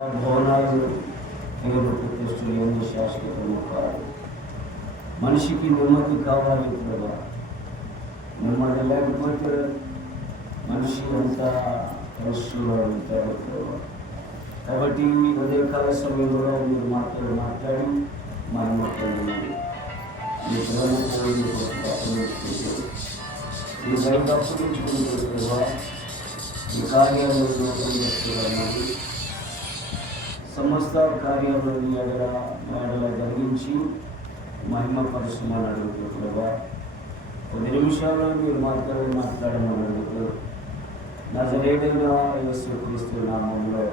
భవనాలు దేవుడు ప్రతిష్ఠలు ఎందు శాశ్వతము కాదు. మనిషికి నెమ్మది కావాలి కదా. నెమ్మది లేకపోతే మనిషి అంతా పరిస్థితుల్లో ఉంటారు కదా. కాబట్టి ఉదయకాల సమయంలో మీరు మాట్లాడి మనం మాట్లాడుతున్నారు. మీ పిల్లలు మీ బయట అప్పగించుకుంటారు కదా. ఈ కార్యాలను సమస్త కార్యాలను ఎడల జరిగించి మహిమపరుచమని అడుగుతున్నా. 10 నిమిషాలు మీరు మాట్లాడమని అడుగుతూ నజరేయుడైన యేసుక్రీస్తు నామములో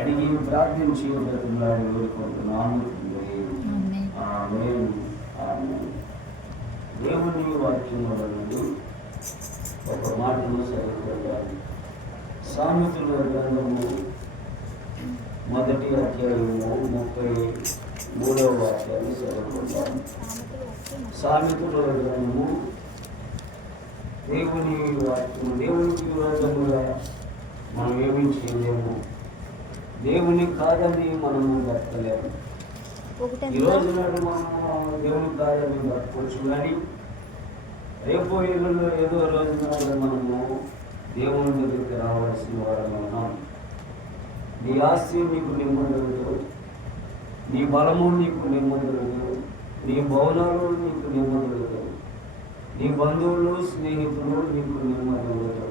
అడిగి ప్రార్థించి బ్రతుకులాడి వేడుకుంటున్నాను. దేవుని వాక్యంలో ఒక మాటను చదువుకుంటాను. సామెతల గ్రంథము 1వ అధ్యాయము 33వ వాక్యాన్ని చదువుకుంటాను. సామెతల గ్రంథము దేవుని వాక్యము. దేవునికి విరోధముగా మనం ఏమీ చేయలేము. దేవుని కాదని మనము బ్రతకలేము. ఈ రోజు నాడు మనం దేవుని కాదని బ్రతకొచ్చు, కానీ రేపు ఇళ్ళలో ఏదో రోజు నాడు మనము దేవుని దగ్గరికి రావాల్సిన వారు ఉన్నాం. నీ ఆస్తి నీకు నెమ్మదలదు, నీ బలము నీకు నెమ్మదలదు, నీ భవనాలు నీకు నెమ్మదలదు, నీ బంధువులు స్నేహితులు నీకు నెమ్మదలదు.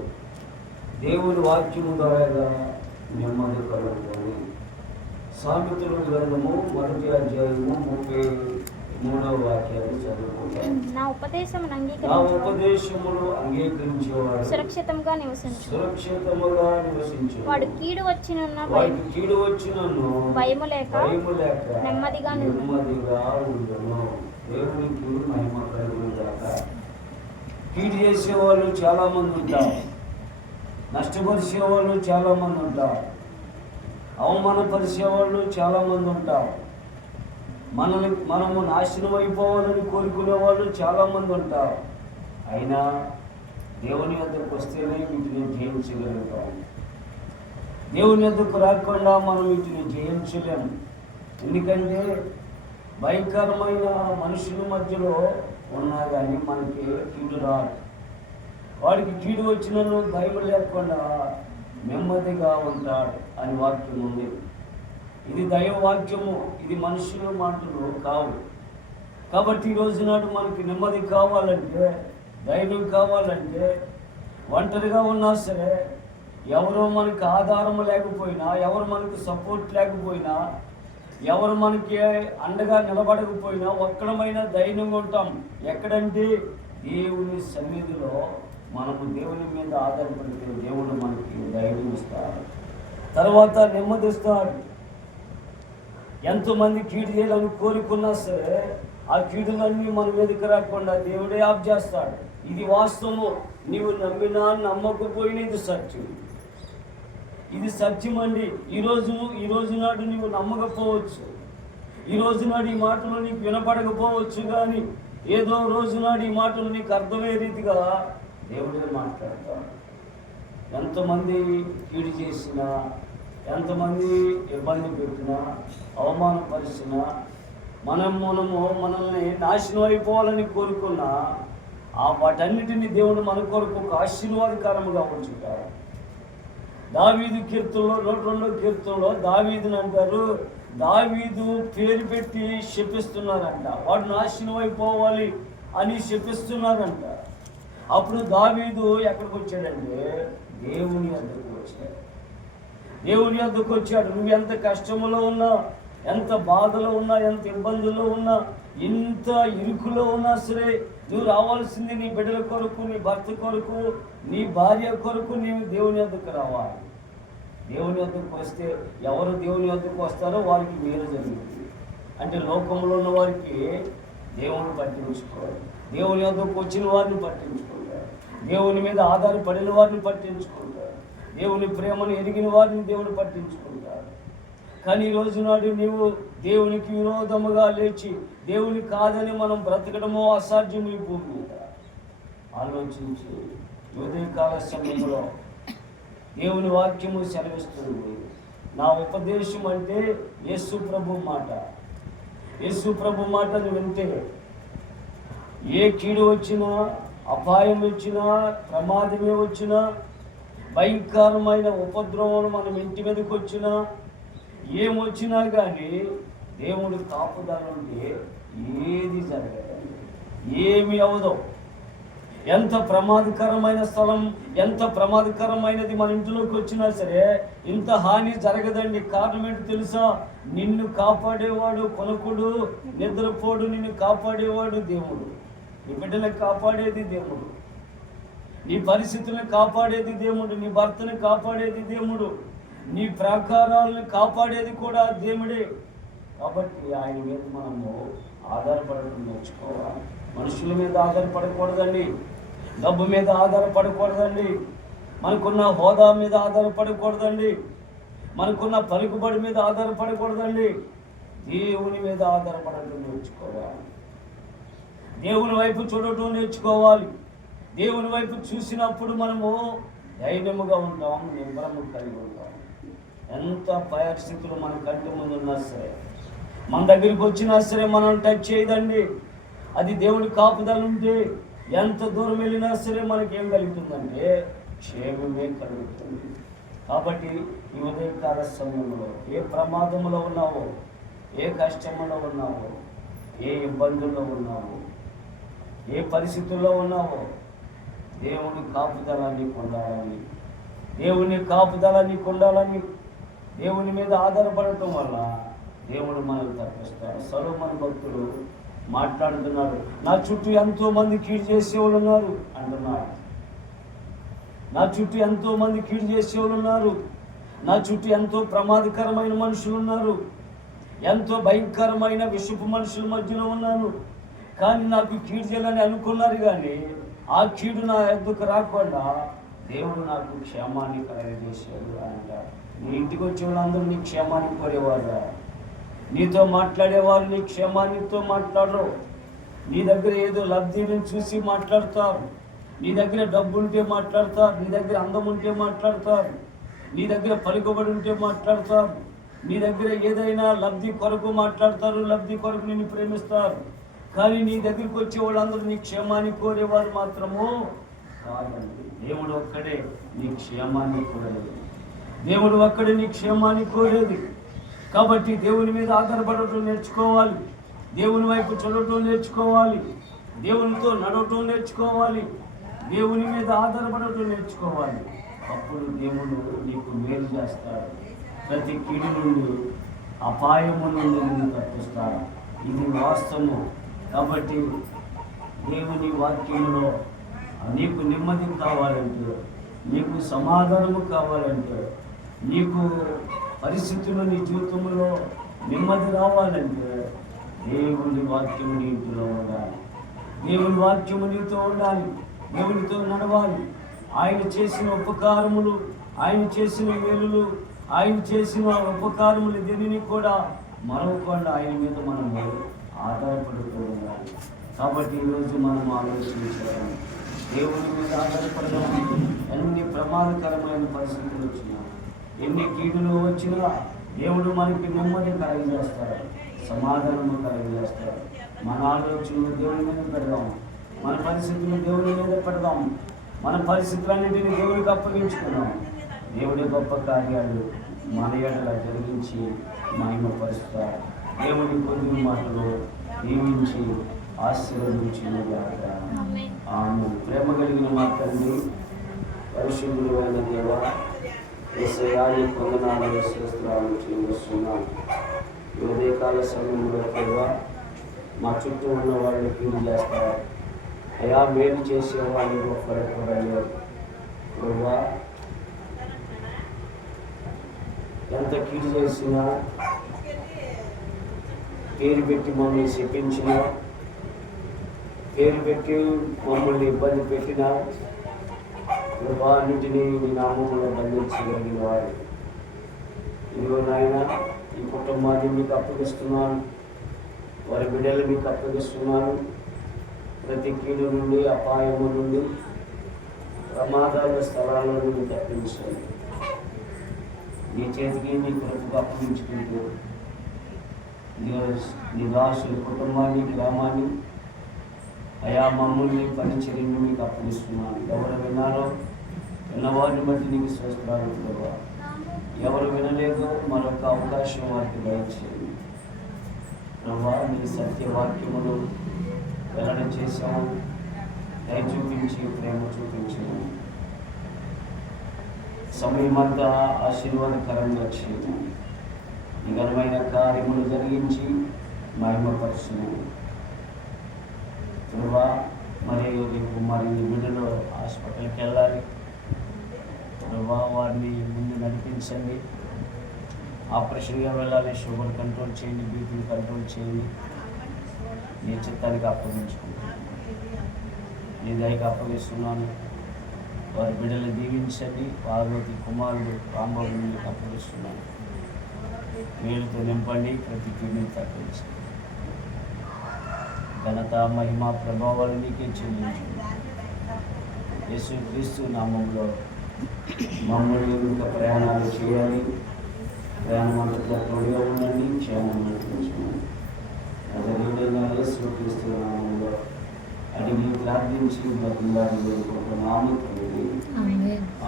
దేవుని వాక్యము ద్వారా నెమ్మది కలుగుతుంది. సామెతల గ్రంథము 1వ అధ్యాయము 33వ వాక్యాన్ని చదువుకుంటాం. నా ఉపదేశములు అంగీకరించేవాడు సురక్షితముగా నివసించు. వాడు కీడు వచ్చినను భయము లేక నెమ్మదిగా ఉండును. దేవునికి మహిమ కలుగుగాక. కీడు చేసేవాళ్ళు చాలా మంది ఉంటారు, నష్టపరిచేవాళ్ళు చాలా మంది ఉంటారు, అవమానపరిచేవాళ్ళు చాలా మంది ఉంటారు, మనము నాశనం అయిపోవాలని కోరుకునే వాళ్ళు చాలామంది ఉంటారు. అయినా దేవుని వద్దకు వస్తేనే వీటిని జయించగలుగుతాం. దేవుని వద్దకు రాకుండా మనం వీటిని జయించలేము. ఎందుకంటే భయంకరమైన మనుషుల మధ్యలో ఉన్నా కానీ మనకి కీడు రాదు. వాడికి కీడు వచ్చినను భయం లేకుండా నెమ్మదిగా ఉంటాడు అని వాక్యం ఉంది. ఇది దైవవాక్యము, ఇది మనుషుల మాటలు కావు. కాబట్టి ఈరోజు నాడు మనకి నెమ్మది కావాలంటే, ధైర్యం కావాలంటే, ఒంటరిగా ఉన్నా సరే, ఎవరో మనకి ఆధారం లేకపోయినా, ఎవరు మనకి సపోర్ట్ లేకపోయినా, ఎవరు మనకి అండగా నిలబడకపోయినా ఒక్కడమైనా ధైర్యంగా ఉంటాం. ఎక్కడంటే దేవుని సన్నిధిలో మనము దేవుని మీద ఆధారపడితే దేవుడు మనకి ధైర్యం ఇస్తాడు, తర్వాత నెమ్మదిస్తాడు. ఎంతోమంది కీడు చేయాలని కోరుకున్నా సరే ఆ కీడులన్నీ మన మీదకి రాకుండా దేవుడే ఆఫ్ చేస్తాడు. ఇది వాస్తవము. నీవు నమ్మినా నమ్మకపోయినా ఇది సత్యం. ఇది సత్యం అండి. ఈరోజు నాడు నీవు నమ్మకపోవచ్చు, ఈరోజు నాడు ఈ మాటలు నీకు వినపడకపోవచ్చు, కానీ ఏదో రోజు నాడు ఈ మాటలు నీకు అర్థమయ్యే రీతిగా దేవుడే మాట్లాడతాడు. ఎంతమంది కీడు చేసినా, ఎంతమంది ఇబ్బంది పెట్టినా, అవమానపరిచినా, మనల్ని నాశనం అయిపోవాలని కోరుకున్నా వాటన్నిటిని దేవుడు మన కొరకు ఒక ఆశీర్వాదకరముగా ఉంచుతాడు. దావీదు కీర్తనలో 102వ కీర్తనలో దావీదుని అంటారు, దావీదు పేరు పెట్టి శపిస్తున్నారంట. వాడు నాశనం అయిపోవాలి అని శపిస్తున్నారంట. అప్పుడు దావీదు ఎక్కడికి వచ్చాడంటే దేవుని వద్దకు వచ్చాడు. దేవుని వద్దకు వచ్చాడు. నువ్వు ఎంత కష్టంలో ఉన్నా, ఎంత బాధలో ఉన్నా, ఎంత ఇబ్బందుల్లో ఉన్నా, ఎంత ఇరుకులో ఉన్నా సరే, నువ్వు రావాల్సింది నీ బిడ్డల కొరకు, నీ భర్త కొరకు, నీ భార్య కొరకు నీవు దేవుని వద్దకు రావాలి. దేవుని వద్దకు వస్తే ఎవరు దేవుని వద్దకు వస్తారో వారికి మేలు జరుగుతుంది. అంటే లోకంలో ఉన్న వారికి దేవుని పట్టించుకోవాలి, దేవుని వద్దకు వచ్చిన వారిని పట్టించుకుంటారు, దేవుని మీద ఆధారపడిన వారిని పట్టించుకుంటారు, దేవుని ప్రేమను ఎరిగిన వారిని దేవుని పట్టించుకుంటారు. కానీ ఈరోజు నాడు నీవు దేవునికి విరోధముగా లేచి దేవుని కాదని మనం బ్రతకడమో అసాధ్యము. ఈ భూమి మీద ఆలోచించి ఉదయకాల సమయంలో దేవుని వాక్యము సెలవిస్తుంది, నా ఉపదేశం అంటే యేసు ప్రభు మాట. యేసు ప్రభు మాటను వింటే ఏ కీడు వచ్చినా, అపాయం వచ్చినా, ప్రమాదమే వచ్చినా, భయంకరమైన ఉపద్రవం మనం ఇంటి మీదకి వచ్చినా, ఏమొచ్చినా కానీ దేవుడు కాపుదల ఉంటే ఏది జరగదు, ఏమి అవదు. ఎంత ప్రమాదకరమైన స్థలం, ఎంత ప్రమాదకరమైనది మన ఇంట్లోకి వచ్చినా సరే ఇంత హాని జరగదండి. కారణం ఏంటి తెలుసా? నిన్ను కాపాడేవాడు కొనుకుడు, నిద్రపోడు. నిన్ను కాపాడేవాడు దేవుడు. నీ బిడ్డలను కాపాడేది దేవుడు, నీ పరిస్థితులను కాపాడేది దేవుడు, నీ భర్తను కాపాడేది దేవుడు, నీ ప్రాకారాలను కాపాడేది కూడా దేవుడే. కాబట్టి ఆయన మీద మనము ఆధారపడటం నేర్చుకోవాలి. మనుషుల మీద ఆధారపడకూడదండి, డబ్బు మీద ఆధారపడకూడదండి, మనకున్న హోదా మీద ఆధారపడకూడదండి, మనకున్న పలుకుబడి మీద ఆధారపడకూడదండి. దేవుని మీద ఆధారపడటం నేర్చుకోవాలి. దేవుని వైపు చూడటం నేర్చుకోవాలి. దేవుని వైపు చూసినప్పుడు మనము ధైర్యముగా ఉంటాం, నిబ్బరము కలిగి ఉంటాం. ఎంత పరిస్థితులు మన కంటి ముందు ఉన్నా సరే, మన దగ్గరికి వచ్చినా సరే మనం టచ్ చేయదండి. అది దేవుని కాపుదల ఉంటే ఎంత దూరం వెళ్ళినా సరే మనకేం కలుగుతుందంటే క్షేమమే కలుగుతుంది. కాబట్టి ఈ ఉదయకాల సమయంలో ఏ ప్రమాదంలో ఉన్నావో, ఏ కష్టంలో ఉన్నావో, ఏ ఇబ్బందుల్లో ఉన్నావో, ఏ పరిస్థితుల్లో ఉన్నావో, దేవుని కాపుదల నీకు ఉండాలని, దేవుని కాపుదల నీకు ఉండాలని, దేవుని మీద ఆధారపడటం వల్ల దేవుడు మనల్ని తప్పిస్తాడు. సొలొమోను భక్తుడు మాట్లాడుతున్నాడు, నా చుట్టూ ఎంతో మంది కీడు చేసేవాళ్ళు ఉన్నారు అంటున్నాడు. నా చుట్టూ ఎంతో మంది కీడు చేసేవాళ్ళు ఉన్నారు, నా చుట్టూ ఎంతో ప్రమాదకరమైన మనుషులు ఉన్నారు, ఎంతో భయంకరమైన విషపు మనుషుల మధ్యలో ఉన్నాను. కానీ నాకు కీడు చేయాలని అనుకున్నారు, కానీ ఆ కీడు నా ఎద్దుకు రాకుండా దేవుడు నాకు క్షేమాన్ని కలగజేశాడు అంటాడు. నీ ఇంటికి వచ్చే వాళ్ళందరూ నీ క్షేమాన్ని కోరేవారు, నీతో మాట్లాడేవారు నీ క్షేమాన్నితో మాట్లాడరు. నీ దగ్గర ఏదో లబ్ధిని చూసి మాట్లాడతారు, నీ దగ్గర డబ్బు ఉంటే మాట్లాడతారు, నీ దగ్గర అందం ఉంటే మాట్లాడతారు, నీ దగ్గర పలుకుబడి ఉంటే మాట్లాడతారు, నీ దగ్గర ఏదైనా లబ్ధి కొరకు మాట్లాడతారు, లబ్ధి కొరకు నిన్ను ప్రేమిస్తారు. కానీ నీ దగ్గరికి వచ్చే వాళ్ళందరూ నీ క్షేమాన్ని కోరేవారు మాత్రము కాదండి. దేవుడు ఒక్కడే నీ క్షేమాన్ని కోరేది, దేవుడు ఒక్కడే నీ క్షేమాన్ని కోరేది. కాబట్టి దేవుని మీద ఆధారపడటం నేర్చుకోవాలి, దేవుని వైపు చూడటం నేర్చుకోవాలి, దేవునితో నడవటం నేర్చుకోవాలి, దేవుని మీద ఆధారపడటం నేర్చుకోవాలి. అప్పుడు దేవుడు నీకు మేలు చేస్తాడు, ప్రతి కీడు నుండి, అపాయము నుండి నిన్ను తప్పిస్తాడు. ఇది వాస్తవము. కాబట్టి దేవుని వాక్యంలో నీకు నెమ్మది కావాలంటే, నీకు సమాధానము కావాలంటే, నీకు పరిస్థితుల్లో నీ జీవితంలో నెమ్మది రావాలంటే దేవుని వాక్యము నీ ఇంటిలో ఉండాలి, దేవుని వాక్యము నీతో ఉండాలి, దేవునితో నడవాలి. ఆయన చేసిన ఉపకారములు, ఆయన చేసిన మేలులు, ఆయన చేసిన ఉపకారములు దేనిని కూడా మరవకుండా ఆయన మీద మనము ఆధారపడుతూ ఉండాలి. కాబట్టి ఈరోజు మనం ఆలోచించాలి, దేవుని మీద ఆధారపడడం. ఎన్ని ప్రమాదకరమైన పరిస్థితులు వచ్చినా, ఎన్ని కీడులు వచ్చినా దేవుడు మనకి నెమ్మది కలగజేస్తాడు, సమాధానము కలగజేస్తాడు. మన ఆలోచనలు దేవుని మీద పెడదాం, మన పరిస్థితులను దేవుని మీద పెడదాం, మన పరిస్థితులన్నింటినీ దేవుడికి అప్పగించుకుందాం. దేవుడి గొప్ప కార్యాలు మన ఎడల జరిగించి మహిమపరుస్తాడు. దేవుని కొన్ని మాటలు దీవించి ఆశీర్వదించినగాక. ఆమె ప్రేమ కలిగిన మా తండ్రి, పరిశుద్ధుడు అయిన దేవ, యేసయ్యాని వందనాలు స్తోత్రాలు చెల్లిస్తున్నాం. ఈ ఉదయకాల సమయంలో దేవ, మా చుట్టూ ఉన్న వాళ్ళని కీడు చేస్తారు అయా, మేలు చేసే వాళ్ళు గొప్పడకూడలేదు దేవా. ఎంత కీడు చేసినా, పేరు పెట్టి మమ్మల్ని శపించిన, పేరు పెట్టి మమ్మల్ని ఇబ్బంది పెట్టిన అన్నింటినీ నీ నామంలో బంధించగలిగిన వారు. ఇదిగో నాయన, ఈ కుటుంబాన్ని మీకు అప్పగిస్తున్నాను, వారి బిడ్డలు మీకు అప్పగిస్తున్నాను. ప్రతి కీడు నుండి, అపాయము నుండి, ప్రమాదాల స్థలాల నుండి తప్పించండి. నీ చేతికి నీ కృపకు అప్పగించుకుంటూ నీ దాసుల కుటుంబాన్ని గ్రామాన్ని అయా మమ్మల్ని పరిచర్యను మీకు అప్పగిస్తున్నాను. ఎవరు విన్నారో విన్నవారిని బట్టి నీకు స్వస్థరాలు ప్రభావ. ఎవరు వినలేదో మరొక అవకాశం వారికి దయచేయండి ప్రభా. నీ సత్యవాక్యములు వెల్లడి చేశాము, దయ చూపించి ప్రేమ చూపించాము. సమయమంతా ఆశీర్వాదకరంగా చేయము. నీ ఘనమైన కార్యములు జరిగించి మహిమపరచును ప్రభా. మరియు రేపు మరి బిడ్డలో హాస్పిటల్కి వెళ్ళాలి ప్రభా. వారిని ముందు నడిపించండి. ఆపరేషన్గా వెళ్ళాలి. షుగర్ కంట్రోల్ చేయండి, బీపీ కంట్రోల్ చేయండి. నీ చిత్తానికి అప్పగించుకుంటాను, నీ దయకి అప్పగిస్తున్నాను. వారి బిడ్డలు దీవించండి. పార్వతి కుమారుడు రాంబాబుని అప్పగిస్తున్నాను. వీళ్ళతో నింపండి, ప్రతి కీడుని తగ్గించండి. ఘనత మహిమ ప్రభావాలు నీకే చెల్లించండి. యేసుక్రీస్తు నామంలో మమ్మల్ని ఇంకా ప్రయాణాలు చేయాలి. ప్రయాణం అంతట్లో తోడుగా ఉండండి, క్షేమం నడిపించండి. అదేవిధంగా యేసుక్రీస్తు నామంలో అడిగి ప్రార్థించి బతులాడి వేడుకుంటున్నాము తండ్రి.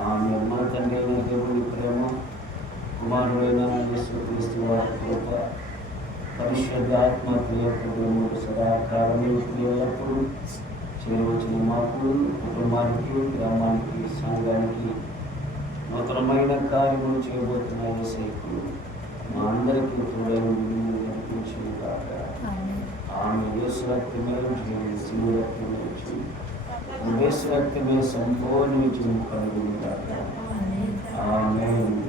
ఆమె మన తండ్రి అయిన దేవుని ప్రేమ, కుమారుడైన యేసుక్రీస్తు వారి కృప, పరిశుద్ధ ఆత్మ ప్రియకుడు సదాకాలం ఎల్లప్పుడూ చేయవచ్చిన మాకు, కుటుంబానికి, గ్రామానికి, సంఘానికి నూతనమైన కార్యములు చేయబోతున్న యేసయ్యకు మా అందరికీ తోడైన నడిపించింది కాక. ఆమె యేసు రక్తమే శివుడు రక్తమే యేసు రక్తమే సంపూర్ణ విజయం కలుగును కాక. ఆమేన్.